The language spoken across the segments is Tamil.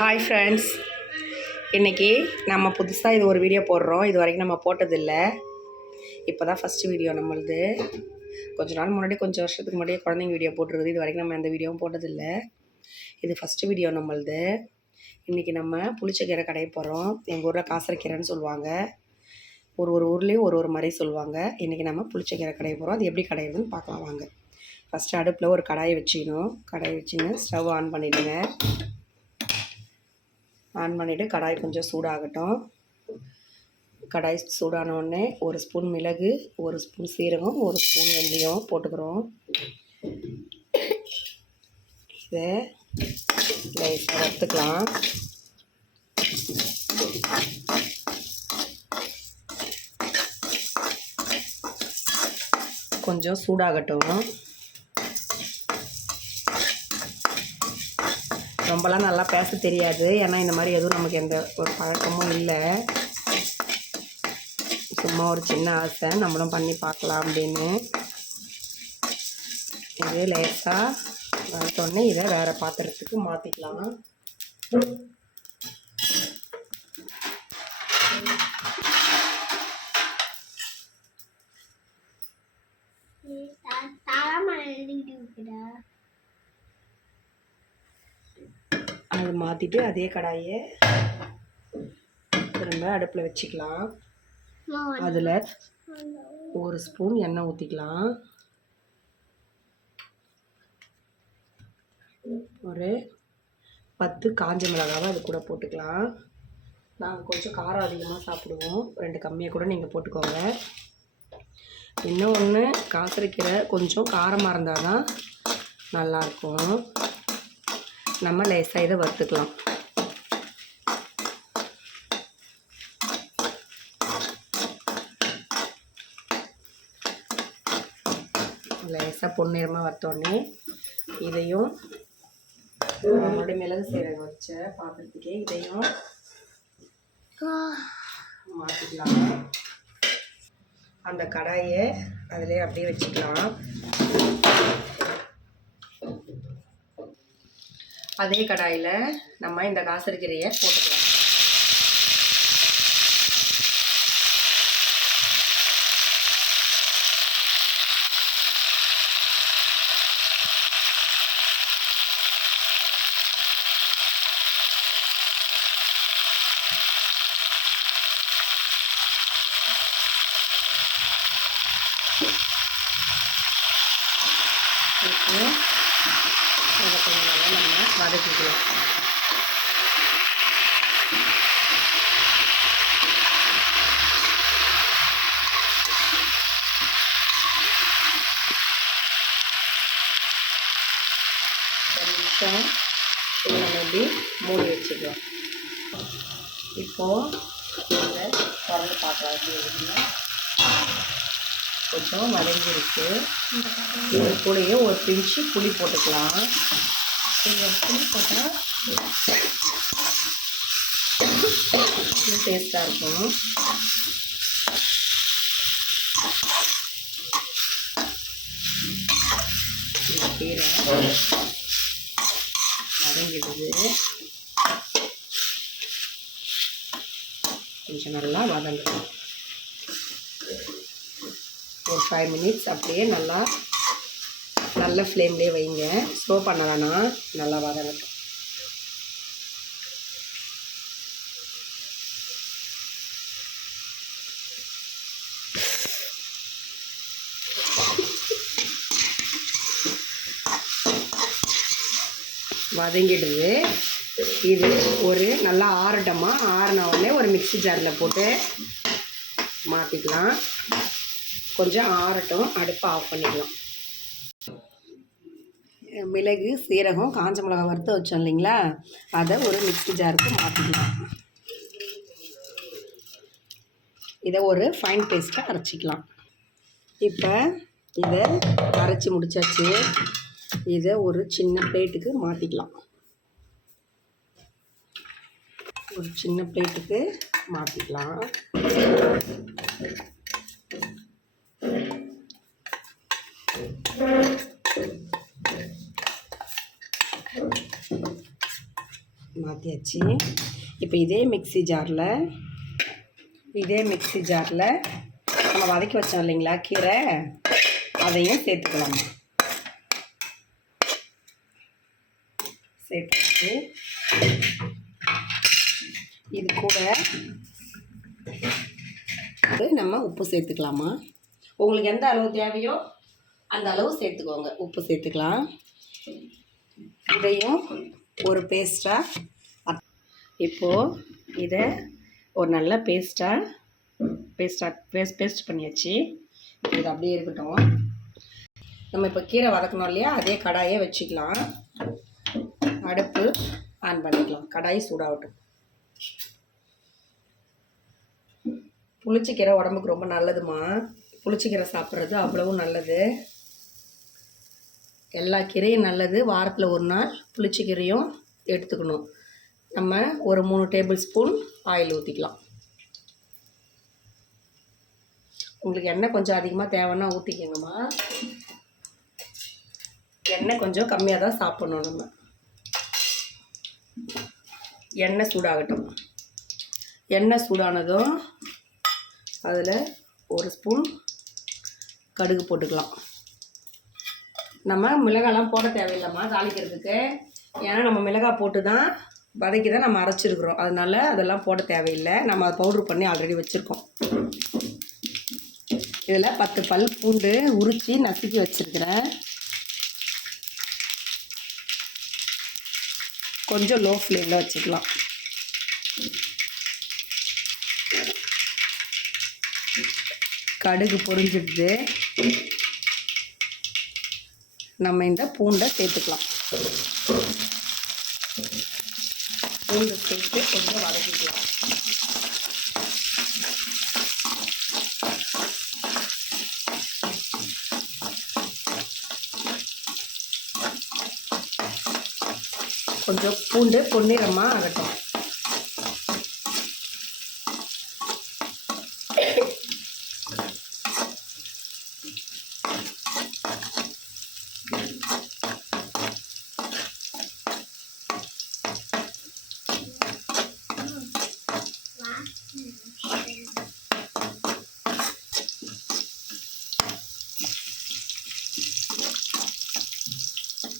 ஹாய் ஃப்ரெண்ட்ஸ், இன்றைக்கி நம்ம புதுசாக இது ஒரு வீடியோ போடுறோம். இது வரைக்கும் நம்ம போட்டதில்லை. இப்போ தான் ஃபஸ்ட்டு வீடியோ நம்மளுது. கொஞ்ச நாள் முன்னாடி, கொஞ்சம் வருஷத்துக்கு முன்னாடியே குழந்தைங்க வீடியோ போட்டுருக்குது. இது வரைக்கும் நம்ம எந்த வீடியோவும் போட்டதில்லை. இது ஃபஸ்ட்டு வீடியோ நம்மளுது. இன்றைக்கி நம்ம புளிச்சக்கீரை கடைய போகிறோம். எங்கள் ஊரில் காசரக்கீரைன்னு சொல்லுவாங்க. ஒரு ஊர்லேயும் ஒரு மாதிரி சொல்லுவாங்க. இன்றைக்கி நம்ம புளிச்சக்கீரை கடைய போகிறோம். அது எப்படி கடையிறதுன்னு பார்க்கலாம் வாங்க. ஃபஸ்ட்டு அடுப்பில் ஒரு கடாயை வச்சுக்கணும். கடாயை வச்சுன்னு ஸ்டவ் ஆன் பண்ணிவிடுங்க. ஆன் பண்ணிவிட்டு கடாய் கொஞ்சம் சூடாகட்டும். கடாய் சூடான உடனே ஒரு ஸ்பூன் மிளகு, ஒரு ஸ்பூன் சீரகம், ஒரு ஸ்பூன் வெந்தயம் போட்டுக்கிறோம். இதை லைட்டாக வறுத்துக்கலாம். கொஞ்சம் சூடாகட்டும். ரொம்பலாம் நல்லா பேச தெரியாது, ஏன்னா இந்த மாதிரி எதுவும் நமக்கு எந்த ஒரு பழக்கமும் இல்லை. சும்மா ஒரு சின்ன ஆசை, நம்மளும் பண்ணி பார்க்கலாம் அப்படின்னு. இது லேசாக வறுத்தோடனே இதை வேறு பாத்திரத்துக்கு மாற்றிக்கலாம். அது மாற்றிட்டு அதே கடாயை திரும்ப அடுப்பில் வச்சுக்கலாம். அதில் ஒரு ஸ்பூன் எண்ணெய் ஊற்றிக்கலாம். ஒரு 10 காஞ்ச மிளகாவை அது கூட போட்டுக்கலாம். நாங்கள் கொஞ்சம் காரம் அதிகமாக சாப்பிடுவோம், 2 கம்மியாக கூட நீங்கள் போட்டுக்கோங்க. இன்னொன்று, காசரக்கீரை கொஞ்சம் காரமாக இருந்தால் தான் நல்லாயிருக்கும். நம்ம லேசாக இதை வறுத்துக்கலாம். லேசாக பொன்னிறமாக வறுத்தோடனே இதையும் நம்மளுடைய மிளகு சீரகம் வச்ச பாத்திரத்துக்கே இதையும் மாற்றிக்கலாம். அந்த கடாயை அதிலே அப்படியே வச்சுக்கலாம். அதே கடாயில் நம்ம இந்த காசரக்கீரையை போட்டுக்கலாம். இதை கொஞ்சம் நல்லா நம்ம வதக்கிக்கலாம். ஒரு நிமிஷம் இதை எப்படி மூடி வச்சுக்கலாம். இப்போது இதை திறந்து பார்க்கலாம். எப்படி இருக்குன்னா கொஞ்சம் வதங்கிருக்கு. இது கூடயே ஒரு பிஞ்சு புளி போட்டுக்கலாம். புளி போட்டால் டேஸ்ட்டாக இருக்கும். கீரை வதங்கிடுது. கொஞ்சம் நல்லா வதங்கணும். ஒரு 5 மினிட்ஸ் அப்படியே நல்ல ஃப்ளேம்லேயே வைங்க. ஸ்லோ பண்ண வேணாம், நல்லா வதங்கட்டும். வதங்கிடுது. இது ஒரு நல்லா ஆறட்டமா. ஆறின உடனே ஒரு மிக்ஸி ஜாரில் போட்டு மாற்றிக்கலாம். கொஞ்சம் ஆறட்டும், அடுப்பை ஆஃப் பண்ணிக்கலாம். மிளகு, சீரகம், காஞ்ச மிளகா வறுத்து வச்சோம் இல்லைங்களா, அதை ஒரு மிக்ஸி ஜாருக்கு மாற்றிக்கலாம். இதை ஒரு ஃபைன் பேஸ்ட்டாக அரைச்சிக்கலாம். இப்போ இதை அரைச்சி முடிச்சாச்சு. இதை ஒரு சின்ன பிளேட்டுக்கு மாற்றிக்கலாம். ஒரு சின்ன பிளேட்டுக்கு மாற்றிக்கலாம். மாற்றியாச்சு. இப்போ இதே மிக்ஸி ஜாரில் நம்ம வதக்கி வச்சோம் இல்லைங்களா கீரை, அதையும் சேர்த்துக்கலாம். சேர்த்து இது கூட நம்ம உப்பு சேர்த்துக்கலாமா. உங்களுக்கு எந்த அளவு தேவையோ அந்த அளவு சேர்த்துக்கோங்க. உப்பு சேர்த்துக்கலாம். இதையும் ஒரு பேஸ்ட்டாக இப்போது இதை ஒரு நல்ல பேஸ்ட் பண்ணியாச்சு. இது அப்படியே இருக்கட்டும். நம்ம இப்போ கீரை வதக்கணும் இல்லையா, அதே கடாயை வச்சுக்கலாம். அடுப்பு ஆன் பண்ணிக்கலாம். கடாய் சூடாகட்டும். புளிச்சக்கீரை உடம்புக்கு ரொம்ப நல்லதுமா. புளிச்சக்கீரை சாப்பிட்றது அவ்வளவும் நல்லது. எல்லா கீரையும் நல்லது. வாரத்தில் ஒரு நாள் புளிச்சக்கீரையும் எடுத்துக்கணும். நம்ம ஒரு 3 டேபிள் ஸ்பூன் ஆயில் ஊற்றிக்கலாம். உங்களுக்கு எண்ணெய் கொஞ்சம் அதிகமாக தேவைன்னா ஊற்றிக்கோங்கம்மா. எண்ணெய் கொஞ்சம் கம்மியாக தான் சாப்பிட்ணும். நம்ம எண்ணெய் சூடாகட்டும். எண்ணெய் சூடானதும் அதில் ஒரு ஸ்பூன் கடுகு போட்டுக்கலாம். நம்ம மிளகாலாம் போட தேவையில்லைம்மா தாளிக்கிறதுக்கு. ஏன்னா நம்ம மிளகாய் போட்டு தான் வதக்கி தான் நம்ம அரைச்சிருக்கிறோம். அதனால் அதெல்லாம் போட தேவையில்லை. நம்ம அதை பவுட்ரு பண்ணி ஆல்ரெடி வச்சுருக்கோம். இதில் 10 பல் பூண்டு உரித்து நசுக்கி வச்சுருக்கிறேன். கொஞ்சம் லோ ஃப்ளேமில் வச்சுக்கலாம். கடுகு பொரிஞ்சிடுது. நம்ம இந்த பூண்டை சேர்த்துக்கலாம். பூண்டு சேர்த்து கொஞ்சம் வதக்கிக்கலாம். கொஞ்சம் பூண்டு பொன்னிறமாக ஆகட்டும்.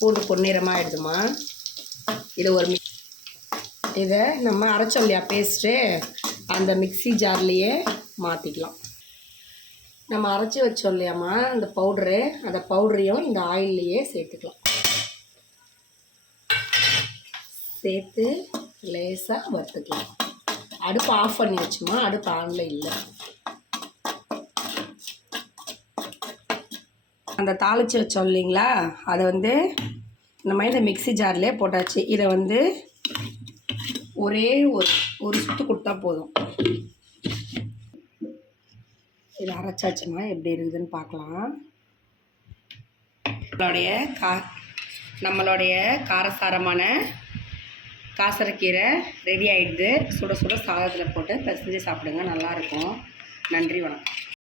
பூண்டு பொன்னிறமாக ஆகிடுதுமா. இதை நம்ம அரைச்சோம் இல்லையா பேஸ்ட்டு, அந்த மிக்ஸி ஜார்லேயே மாற்றிக்கலாம். நம்ம அரைச்சி வச்சோம் இல்லையாம்மா அந்த பவுட்ரு, அந்த பவுடரையும் இந்த ஆயில்லையே சேர்த்துக்கலாம். சேர்த்து லேசாக வறுத்துக்கலாம். அடுப்பு ஆஃப் பண்ணி வச்சுமா. அடுப்பு ஆனில் இல்லை. அந்த தாளித்து வச்சோம் இல்லைங்களா, அதை வந்து நம்ம இந்த மிக்ஸி ஜார்லேயே போட்டாச்சு. இதை வந்து ஒரே ஒரு சுற்று கொடுத்தா போதும். இதை அரைச்சாச்சுமா. எப்படி இருக்குதுன்னு பார்க்கலாம். நம்மளுடைய காரசாரமான காசரக்கீரை ரெடி ஆகிடுது. சுட சுட சாதத்தில் போட்டு பிசைஞ்சு சாப்பிடுங்க. நல்லாயிருக்கும். நன்றி, வணக்கம்.